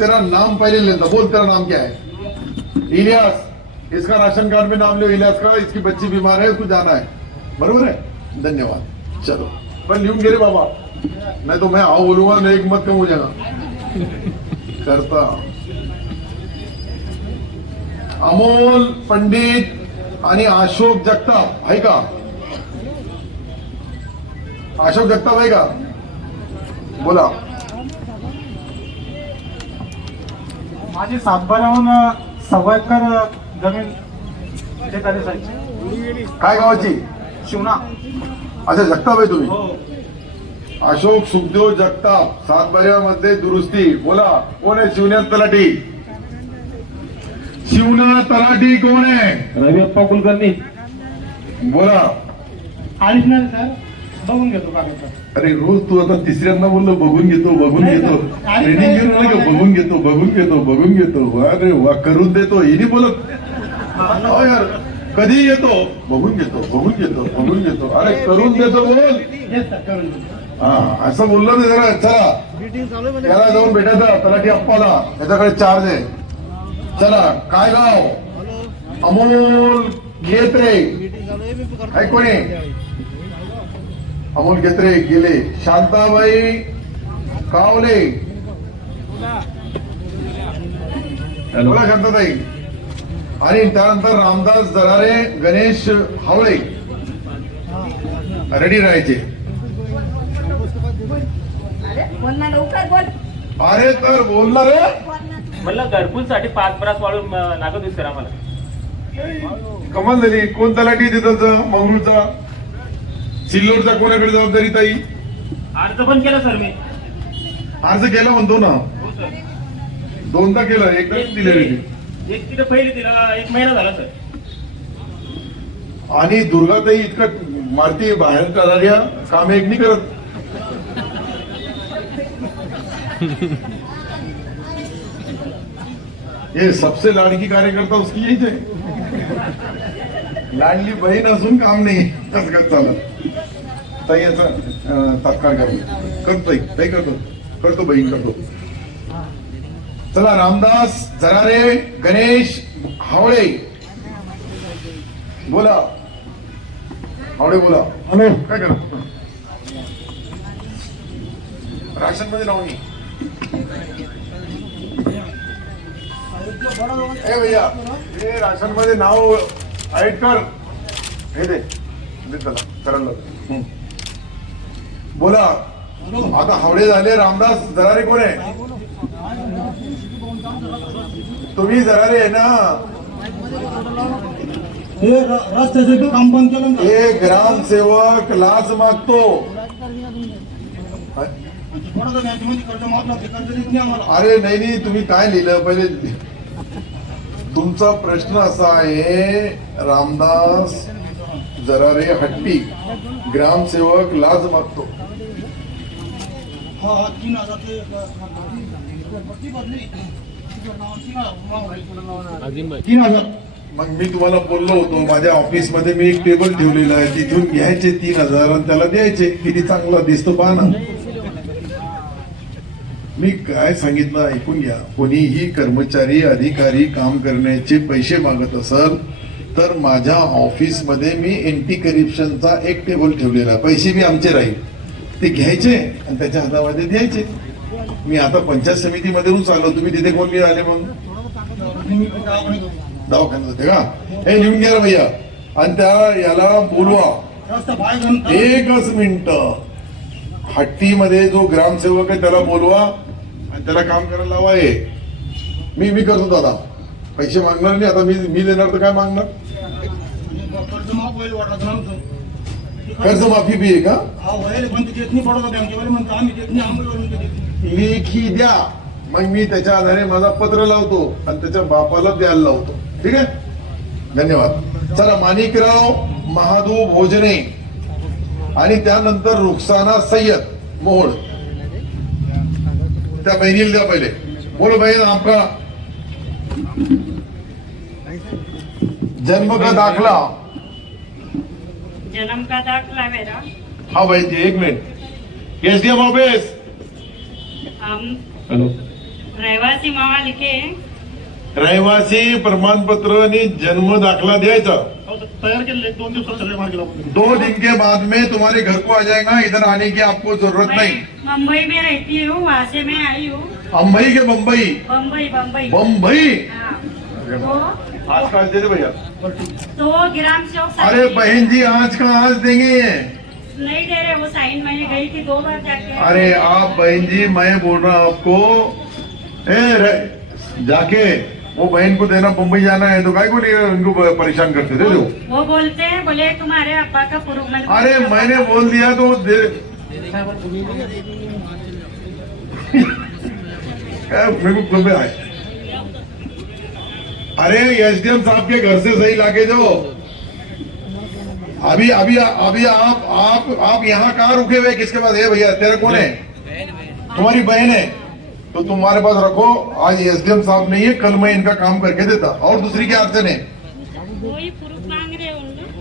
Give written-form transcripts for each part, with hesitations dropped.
तेरा नाम पहले लेता, बोल तेरा नाम क्या है? इलियास, इसका राशन कार्ड में नाम लो इलियास का, इसकी बच्ची बीमार है, उसको जाना है, बरोबर है? धन्यवाद. चलो पण लिहून घे रे बाबा, नहीं तो मैं आओ बोलूंगा ना, एक मत कम हो जाएगा. करता अमोल पंडित आणि अशोक जगताप आहे का? अशोक जगताप आहे का? बोला. माझी सातबाऱ्याहून 1.25 एकर जमीन शेतारी जायची. काय गावाची? शिवना. अच्छा, जगताप आहे तुम्ही? हो. अशोक सुखदेव जगताप, सातबाऱ्यामध्ये दुरुस्ती. बोला, कोण आहे शिवण्यात तलाठी? शिवना तलाठी कोण आहे? रवी अप्पा कुलकर्णी. बोला. ऑरिजिनल सर, बघून घेतो कागदपत्र. अरे रोज तू आता तिसऱ्यांदा बोललो बघून घेतो बघून घेतो, ट्रेनिंग घेऊन आला का? बघून घेतो बघून घेतो बघून घेतो. अरे वा, करून देतो हिनी बोलत. हो यार, कधी येतो? बघून घेतो बघून घेतो बघून घेतो. अरे करून देतो बोल. येस सर, करून घेतो. हा, असं बोललो ना जरा. चला त्याला जाऊन भेटायचं तलाठी अप्पाला, त्याच्याकडे चार्ज आहे. चला. काय गाव? अमोल घेत्रे आहे कोणी? अमोल घेत्रे गेले. शांताबाई कावले. बोला शांताबाई. आणि त्यानंतर रामदास जरारे, गणेश हावळे रेडी राहायचे. अरे तर बोलणार रे. म्हणलं घरकुल साठी 5 बरास वाळून नागत दिसत आम्हाला. कमाल झाली. कोण तलाठी तिथं? मंगरूळचा. सिल्लोडचा कोणाकडे जबाबदारी ताई? अर्ज पण केला सर मी. अर्ज केला म्हणतो ना. हो सर. 2दा केलं, एकदाच दिलेली. एक तिथं पहिले दिला, 1 महिना झाला सर. आणि दुर्गाताई इतकं मारती बाहेर करणाऱ्या काम एक नाही करत. ये सबसे लाडकी कार्यकर्ता उसकी यही थे. लाडली बहीण असून काम नाही कसं काय चालत. ताई याचा तात्काळ करतो ताई करतो बहीण करतो. चला. रामदास जरारे, गणेश हावळे. बोला हावळे बोला. काय करा? राशन मध्ये लावणी. ए भैया, हे राशन मध्ये नाव ऍड कर. हे दे त्याला करायला. बोला. आता हावडे झाले. रामदास जरारे कोण आहे? तुम्ही जरारे आहे ना? हे रस्त्याचं काम बंद केलं ना. हे ग्रामसेवक लाच मागतो. अरे नाही, तुम्ही काय लिहिलं पहिले? तुमचा प्रश्न असा आहे, रामदास जरारे हट्टी, ग्रामसेवक लाच मागतो. 3,000. मग मी तुम्हाला बोललो होतो, माझ्या ऑफिस मध्ये मी एक टेबल ठेवलेला आहे, तिथून घ्यायचे 3,000 आणि त्याला द्यायचे. किती चांगला दिसतो पहा ना. मी काय सांगितलं ऐकून घ्या. कोणीही कर्मचारी अधिकारी काम करण्याचे पैसे मागत असेल तर माझ्या ऑफिस मध्ये मी एंटी करप्शनचा एक टेबल ठेवलेला. पैसे बी आमचे राहील, ते घ्यायचे आणि त्याच्या हातामध्ये द्यायचे. मी आता पंचायत समितीमधून आलो, तुम्ही तिथे कोण आले? मग दवाखान्यात होते का? हे लिहून घ्या भैया. आणि त्या याला बोलवा. एकच मिनिट. हट्टीमध्ये जो ग्रामसेवक आहे त्याला बोलवा आणि त्याला काम करायला लावा. मी करतो दादा. पैसे मागणार नाही आता. मी देणार तर काय मागणार? कर्जमाफी बी आहे का? लेखी द्या. मग मी त्याच्या आधारे माझा पत्र लावतो आणि त्याच्या बापाला द्यायला लावतो. ठीक आहे, धन्यवाद. चला. माणिकराव महादू भोजने आणि त्यानंतर रुखसाना सय्यद मोहोळ. त्या बहिणीला द्या पहिले. बोलो बहीण, आपका जन्म का दाखला? जन्म का दाखला मेरा? हाँ भाई जी, एक मिनट. SDM office. हम हॅलो. रहिवासी मावा लिखे रहिवासी प्रमाणपत्र आणि जन्म दाखला द्यायचा. हो सर, तयार केलेले 2 दिवसात सगळे मागे लागून 2 दिन के बाद में तुम्हारे घर को आ जाएगा. इधर आने की आपको जरूरत नहीं. मैं मुंबई में रहती हूँ, वहाँ से मैं आई हूँ. मुंबई के बम्बई बम्बई बम्बई बम्बई. हाँ. आज का दे दे भैया. तो ग्राम सेवक अरे बहन जी आज का आज देंगे ये. नहीं दे रहे वो साइन. मैंने गई थी 2 बार जाके. अरे आप बहन जी मैं बोल रहा हूँ आपको जाके वो बहन को देना. मुंबई जाना है तो काय को लिए उनको परेशान करते दे दो. वो बोलते हैं बोले तुम्हारे अब्बा का प्रूफ. अरे मैंने बोल दिया तो दे. मेरे को क्यों आए. अरे एसडीएम साहब के घर से सही लाके दो. अभी अभी अभी आप यहाँ कहाँ रुके हुए. किसके पास है भैया. तेरा कौन है. तुम्हारी बहन है तो तुम्हारे पास रखो. आज एसडीएम साहब नहीं है, कल मैं इनका काम करके देता. और दूसरी क्या अड़चन है. वही प्रूफ मांग रहे हैं.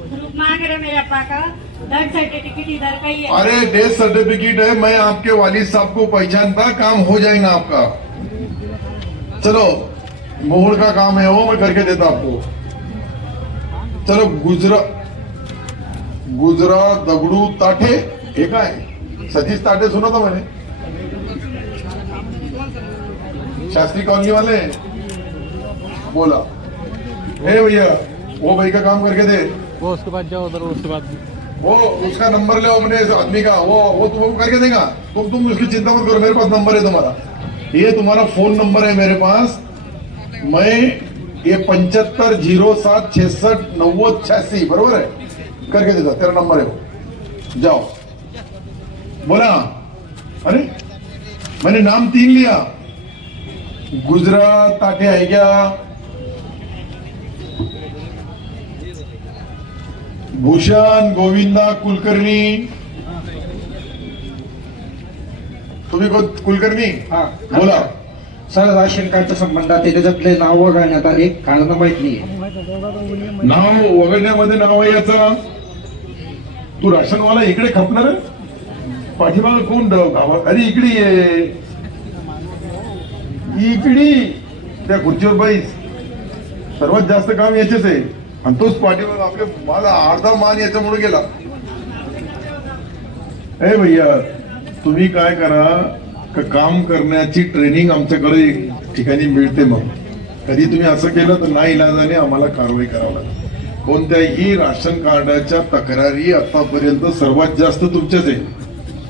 प्रूफ मांग रहे मेरे अब्बा का. बर्थ सर्टिफिकेट इधर का ही है. अरे डेथ सर्टिफिकेट है. मैं आपके वालिद साहब को पहचानता. काम हो जाएगा आपका. चलो मोहर का काम है वो मैं करके देता आपको. चलो गुजरा दगडू ताठे हे काय. सतीश ताठे सुना था मैंने. शास्त्री कॉलोनी वाले बोला हे भैया वो भाई का काम करके दे. वो उसके बाद जाओ उधर. उसके बाद वो उसका नंबर ले अपने आदमी का. वो तुमको करके देगा. तुम उसकी चिंता मत करो. मेरे पास नंबर है तुम्हारा. ये तुम्हारा फोन नंबर है मेरे पास. मैं ये 7507669086 बरोबर है करके देता. तेरा नंबर है वो. जाओ बोला. अरे मैंने नाम 3 लिया. गुजरात ताटे आहे क्या. भूषण गोविंदा कुलकर्णी. तुम्ही कुलकर्णी हा बोला. सर राशन कार्डच्या संबंधात त्याच्यातले नाव वगळण्यात आले. कारण माहित नाहीये. नाव वगळण्यामध्ये नाव आहे याचा. तू राशनवाला इकडे खपणार आहे? पाठीमाग कोण गावात. अरे इकडे ये. इकडे त्या खुर्चीवर बाईस. सर्वात जास्त काम याचेच आहे आणि तोच पाठीमाग आपले मला अर्धा मान याच्यामुळे गेला. ए भैया तुम्ही काय करा काम करण्याची ट्रेनिंग आमच्याकडे एक ठिकाणी मिळते. मग कधी तुम्ही असं केलं तर नाही इलाजाने आम्हाला कारवाई करावी लागेल. कोणत्याही राशन कार्डाच्या तक्रारी आतापर्यंत सर्वात जास्त तुमच्याच आहे.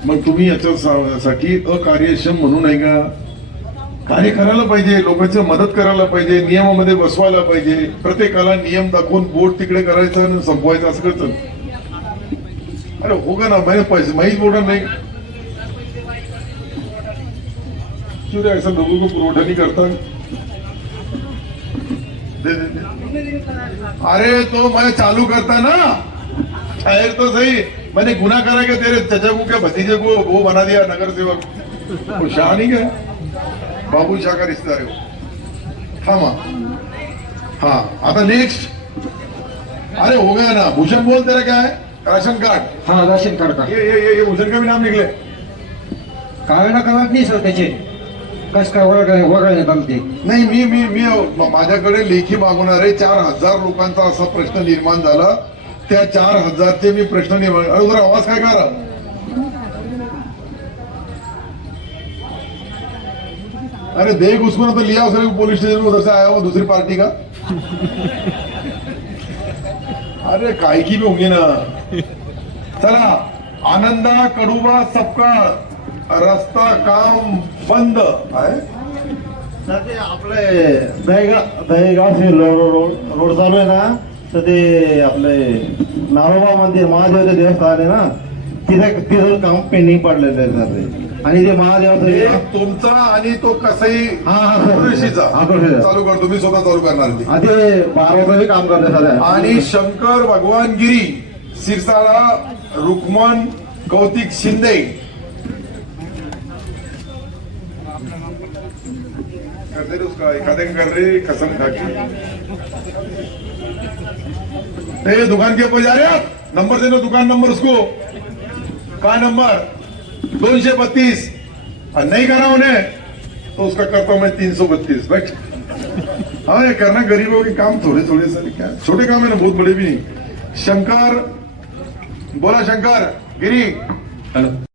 मग तुम्ही याच्यासाठी अकार्यक्षम म्हणू नये का. कार्य करायला पाहिजे. लोकांची मदत करायला पाहिजे. नियमामध्ये बसवायला पाहिजे. प्रत्येकाला नियम दाखवून बोट तिकडे करायचं आणि संपवायचं असं करतं. अरे हो का ना. मैंने पैसे माहीत बोलणार नाही. क्यों ऐसा लोगों को पुरवठा नहीं करता. दे. अरे तो मैं चालू करता ना. ठहर तो सही. मैंने गुनाह करा क्या तेरे चचा को क्या भतीजे को वो बना दिया नगर सेवक. वो शाह नहीं क्या बाबू शाह का रिश्तेदार है. थांबा. हाँ आता नेक्स्ट. अरे हो गया ना. भूषण बोल तेरा क्या है. Ration card. हा राशन कार्ड का ये भूषण का भी नाम निकले. काय ना करत नाही सर. त्याचे कस काय वगळण्यात आलं ते. नाही मी माझ्याकडे लेखी मागवणार आहे. 4000 लोकांचा असा प्रश्न निर्माण झाला. त्या 4000चे मी प्रश्न निर्माण. अरे उधर आवाज काय करा. अरे देख उसको ना तो लिया उसने पुलिस स्टेशन में. उधर से आया हुआ दूसरी पार्टी का. अरे काय की भी होंगे ना. चला आनंदा कडुबा सपकाळ रस्ता काम बंद आहे. सर ते आपले दहेगाव से रोड चालू आहे ना. तर ते आपले नारोबा मंदिर महादेवाचं देवस्थान आहे ना. तिथं काम पेंडिंग पडलेलं आहे सर ते. आणि ते महादेवाचं तुमचा आणि तो कसाही कृषीचा चालू करतो. मी स्वतः चालू करणार ती. ते 12 काम करते सर. आणि शंकर भगवान गिरी सिरसाळा रुक्मन कौतिक शिंदे. कर दे उसका एखादे कर रहे कसम खा के. दुकान के ऊपर जा रहे आप. नंबर दे दो दुकान नंबर उसको. काय नंबर 232. नहीं करा उन्हें तो उसका करता हूं मैं 332 बैठ। हाँ, ये करना गरीबों के काम थोड़े थोड़े से क्या छोटे काम है ना, बहुत बड़े भी नहीं। शंकर, बोला शंकर गिरी। हेलो।